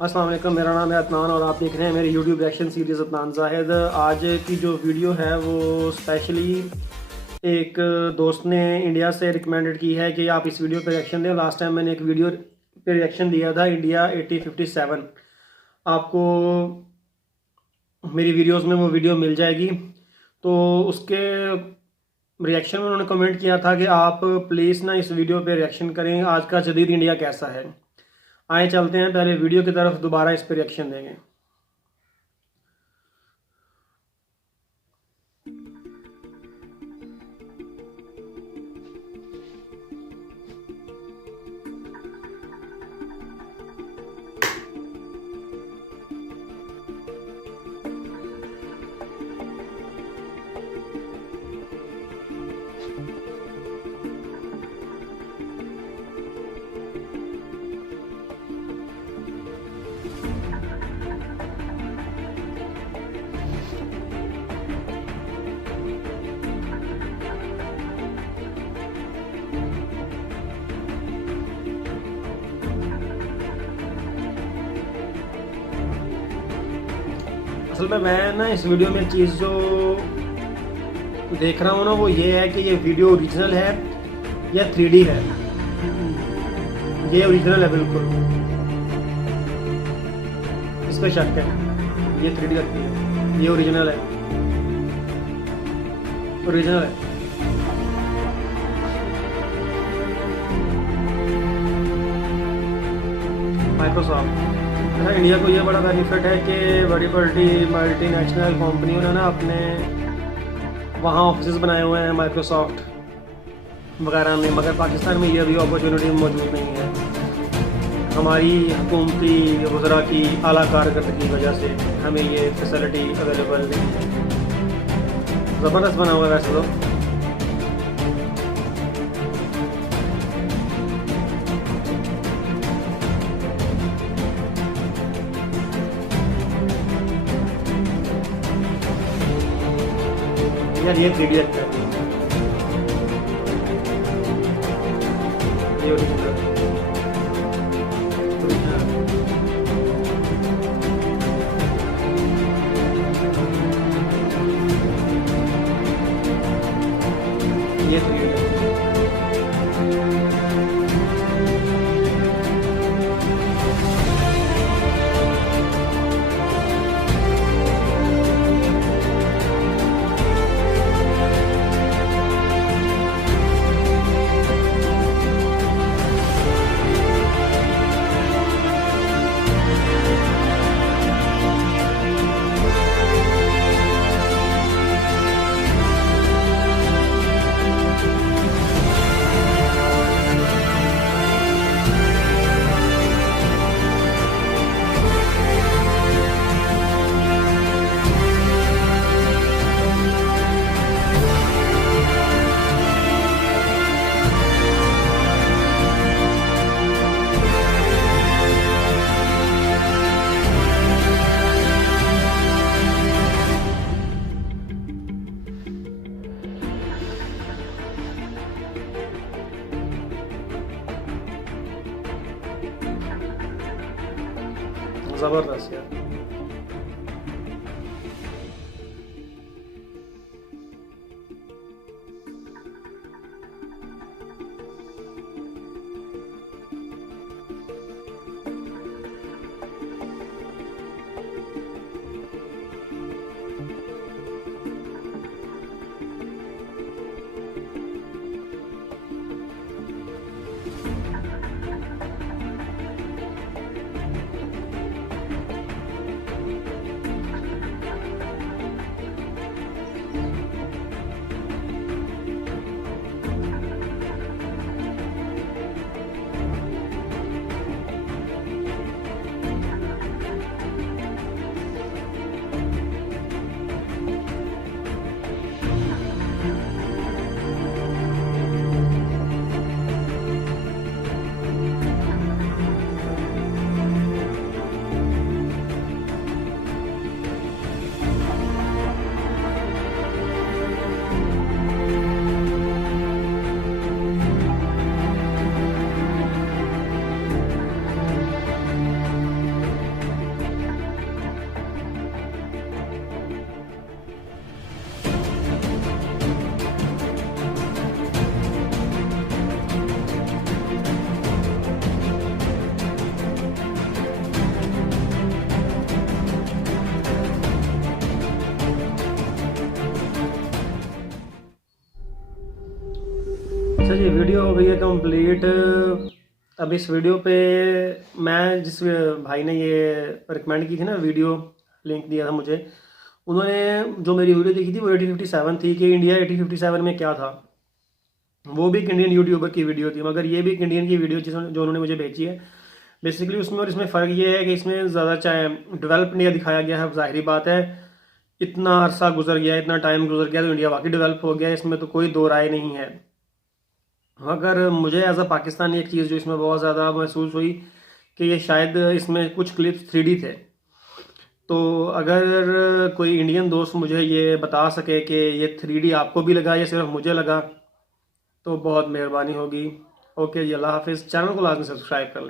अस्सलाम वालेकुम, मेरा नाम है अदनान और आप देख रहे हैं मेरी YouTube reaction series Adnan Zahid. आज की जो वीडियो है वो स्पेशली एक दोस्त ने इंडिया से रिकमेंडेड की है कि आप इस वीडियो पे रिएक्शन दें। लास्ट टाइम मैंने एक वीडियो पे रिएक्शन दिया था, इंडिया 8057। आपको मेरी वीडियोस में वो वीडियो मिल जाएगी। तो उसके रिएक्शन में उन्होंने कमेंट किया था कि आप प्लीज़ ना इस वीडियो पे रिएक्शन करें, आज का जदीद इंडिया कैसा है। आए चलते हैं पहले वीडियो की तरफ, दोबारा इस पर रिएक्शन देंगे। असल में मैं ना इस वीडियो में चीज़ जो देख रहा हूँ ना वो ये है कि ये वीडियो ओरिजिनल है या 3D है। ये ओरिजिनल है बिल्कुल, इस पर शक है। ये 3D लगती है, ये ओरिजिनल है, ओरिजिनल है। माइक्रोसॉफ्ट इंडिया को ये बड़ा बेनिफिट है कि बड़ी बड़ी मल्टीनेशनल कंपनियों ने ना अपने वहाँ ऑफिस बनाए हुए हैं माइक्रोसॉफ्ट वगैरह में, मगर पाकिस्तान में ये अभी अपॉर्चुनिटी मौजूद नहीं है। हमारी हुकूमती वज़रा की आला कारकर्दगी की वजह से हमें ये फैसिलिटी अवेलेबल नहीं है। ज़बरदस्त बना हुआ है वैसे तो। यार ये 3D लगता है, ये ओरिजिनल ये 3D है। ज़बरदस्त यार। अच्छा जी, वीडियो हो गई है कंप्लीट। अब इस वीडियो पे मैं जिस भाई ने ये रिकमेंड की थी ना वीडियो, लिंक दिया था मुझे, उन्होंने जो मेरी वीडियो देखी थी वो 1857 थी कि इंडिया 1857 में क्या था। वो भी एक इंडियन यूट्यूबर की वीडियो थी, मगर ये भी एक इंडियन की वीडियो जिसमें जो उन्होंने मुझे भेजी है बेसिकली उसमें। और इसमें फ़र्क ये है कि इसमें ज़्यादा चाहे डेवलप इंडिया दिखाया गया है। ज़ाहिरी बात है, इतना अरसा गुजर गया, इतना टाइम गुजर गया तो इंडिया वाकई डेवलप हो गया, इसमें तो कोई दो राय नहीं है। मगर मुझे एज अ पाकिस्तानी एक चीज़ जो इसमें बहुत ज़्यादा महसूस हुई कि ये शायद इसमें कुछ क्लिप्स 3D थे। तो अगर कोई इंडियन दोस्त मुझे ये बता सके कि ये 3D आपको भी लगा या सिर्फ मुझे लगा तो बहुत मेहरबानी होगी। ओके जी, अल्लाह हाफिज़। चैनल को लाजमी सब्सक्राइब कर लें।